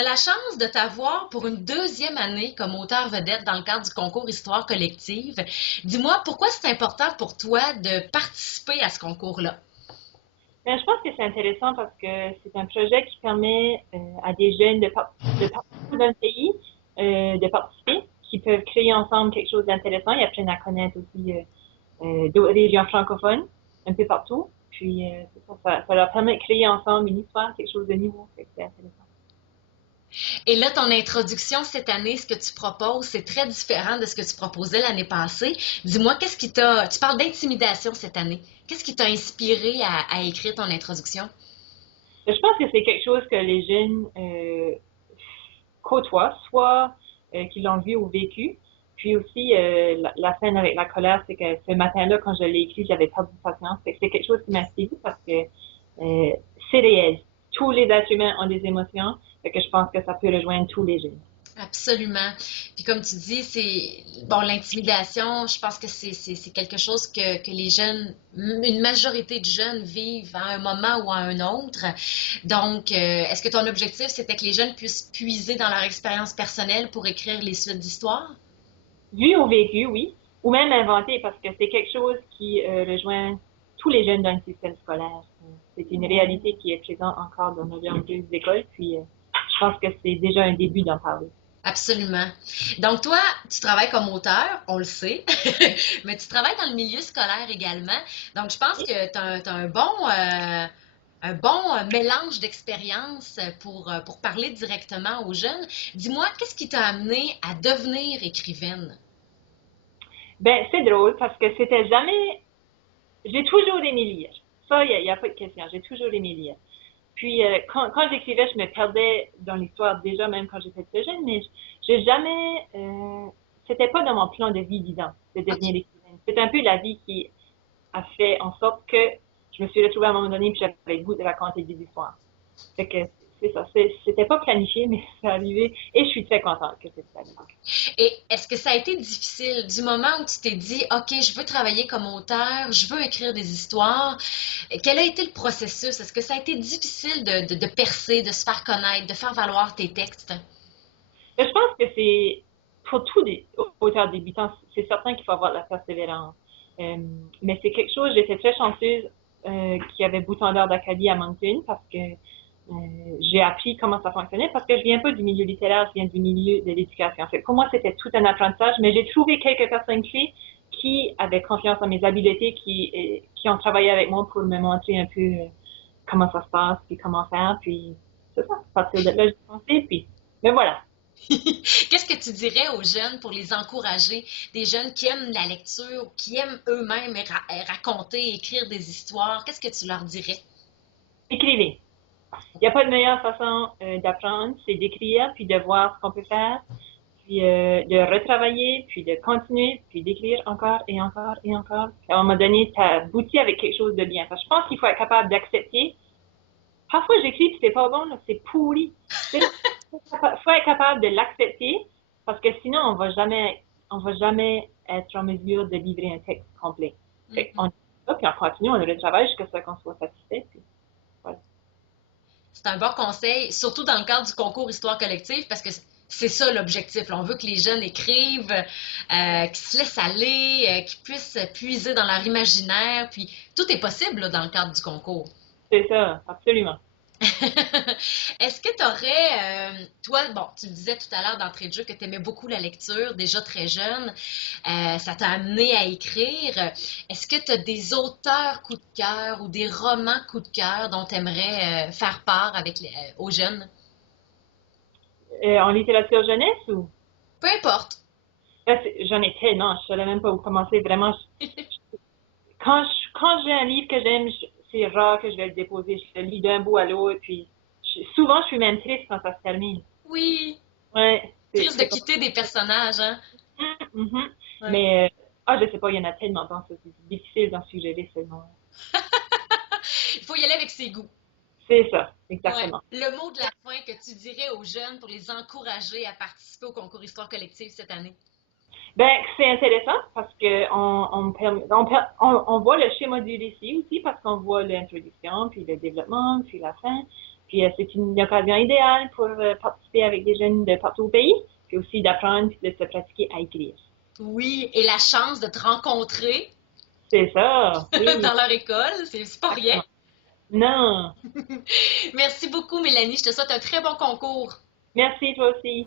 a la chance de t'avoir pour une deuxième année comme auteur vedette dans le cadre du concours Histoire collective. Dis-moi, pourquoi c'est important pour toi de participer à ce concours-là? Ben, je pense que c'est intéressant parce que c'est un projet qui permet à des jeunes de partout dans le pays de participer, qui peuvent créer ensemble quelque chose d'intéressant. Ils apprennent à connaître aussi d'autres régions francophones un peu partout. Puis ça leur permet de créer ensemble une histoire, quelque chose de nouveau. C'est intéressant. Et là, ton introduction cette année, ce que tu proposes, c'est très différent de ce que tu proposais l'année passée. Dis-moi, qu'est-ce qui t'a... Tu parles d'intimidation cette année. Qu'est-ce qui t'a inspiré à écrire ton introduction? Je pense que c'est quelque chose que les jeunes côtoient, soit qu'ils l'ont vu ou vécu. Puis aussi, la scène avec la colère, c'est que ce matin-là, quand je l'ai écrit, j'avais perdu patience. C'est quelque chose qui m'a inspiré parce que euh, c'est réel. Tous les êtres humains ont des émotions, fait que je pense que ça peut rejoindre tous les jeunes. Absolument. Puis comme tu dis, c'est bon, l'intimidation, je pense que c'est quelque chose que les jeunes, une majorité de jeunes vivent à un moment ou à un autre. Donc, est-ce que ton objectif, c'était que les jeunes puissent puiser dans leur expérience personnelle pour écrire les suites d'histoire? Vu ou vécu, oui, ou même inventé, parce que c'est quelque chose qui rejoint tous les jeunes dans le système scolaire. C'est une réalité qui est présente encore dans nos nombreuses écoles, puis je pense que c'est déjà un début d'en parler. Absolument. Donc, toi, tu travailles comme auteur, on le sait, mais tu travailles dans le milieu scolaire également. Donc, je pense que tu as, un bon mélange d'expériences pour parler directement aux jeunes. Dis-moi, qu'est-ce qui t'a amené à devenir écrivaine? Ben, c'est drôle parce que c'était jamais. J'ai toujours aimé lire. Ça, y a pas de question. J'ai toujours aimé lire. Puis, quand j'écrivais, je me perdais dans l'histoire déjà, même quand j'étais très jeune, mais j'ai jamais. C'était pas dans mon plan de vie, disons, de devenir OK. écrivaine. C'est un peu la vie qui a fait en sorte que je me suis retrouvée à un moment donné, puis j'avais le goût de raconter des histoires. Fait que c'est ça. C'était pas planifié, mais c'est arrivé. Et je suis très contente que c'est arrivé. Et est-ce que ça a été difficile du moment où tu t'es dit, OK, je veux travailler comme auteur, je veux écrire des histoires? Quel a été le processus? Est-ce que ça a été difficile de percer, de se faire connaître, de faire valoir tes textes? Je pense que c'est, pour tous les auteurs débutants, c'est certain qu'il faut avoir de la persévérance. Euh, mais c'est quelque chose, j'étais très chanceuse qu'il y avait Bouton d'or d'Acadie à Moncton parce que j'ai appris comment ça fonctionnait parce que je viens pas du milieu littéraire, je viens du milieu de l'éducation. Fait, pour moi, c'était tout un apprentissage, mais j'ai trouvé quelques personnes clés qui avaient confiance en mes habiletés, qui ont travaillé avec moi pour me montrer un peu comment ça se passe, puis comment faire, puis c'est ça. À partir de là, j'ai pensé, puis, mais voilà. Qu'est-ce que tu dirais aux jeunes pour les encourager? Des jeunes qui aiment la lecture, qui aiment eux-mêmes raconter, écrire des histoires. Qu'est-ce que tu leur dirais? Écrivez. Il n'y a pas de meilleure façon d'apprendre, c'est d'écrire, puis de voir ce qu'on peut faire, puis de retravailler, puis de continuer, puis d'écrire encore et encore et encore. Puis à un moment donné, tu aboutis avec quelque chose de bien. Parce que je pense qu'il faut être capable d'accepter. Parfois, j'écris, puis c'est pas bon, là, c'est pourri. Il faut être capable de l'accepter, parce que sinon, on va jamais être en mesure de livrer un texte complet. Fait Mhm. on là, puis on continue, on le travaille jusqu'à ce qu'on soit satisfait, puis voilà. C'est un bon conseil, surtout dans le cadre du concours Histoire collective, parce que c'est ça l'objectif. Là. On veut que les jeunes écrivent, qu'ils se laissent aller, qu'ils puissent puiser dans leur imaginaire. Puis tout est possible là, dans le cadre du concours. C'est ça, absolument. Est-ce que tu aurais, toi, bon, tu me disais tout à l'heure d'entrée de jeu que tu aimais beaucoup la lecture, déjà très jeune, ça t'a amené à écrire. Est-ce que tu as des auteurs coup de cœur ou des romans coup de cœur dont tu aimerais faire part aux jeunes? En littérature jeunesse ou? Peu importe. J'en ai tellement, je ne savais même pas où commencer. Vraiment, quand j'ai un livre que j'aime, c'est rare que je vais le déposer. Je le lis d'un bout à l'autre, puis souvent, je suis même triste quand ça se termine. Oui, Ouais, triste de c'est pas quitter des personnages, hein? Mhm. Ouais. Mais, je sais pas, il y en a tellement dans ça. C'est difficile d'en suggérer seulement. Il faut y aller avec ses goûts. C'est ça, Ouais. exactement. Le mot de la fin que tu dirais aux jeunes pour les encourager à participer au concours Histoire collective cette année. Ben, c'est intéressant parce que on voit le schéma du récit aussi parce qu'on voit l'introduction, puis le développement, puis la fin. Puis c'est une occasion idéale pour participer avec des jeunes de partout au pays, puis aussi d'apprendre et de se pratiquer à écrire. Oui, et la chance de te rencontrer C'est ça, oui. dans leur école, c'est pas rien. Non. Merci beaucoup, Mélanie. Je te souhaite un très bon concours. Merci, toi aussi.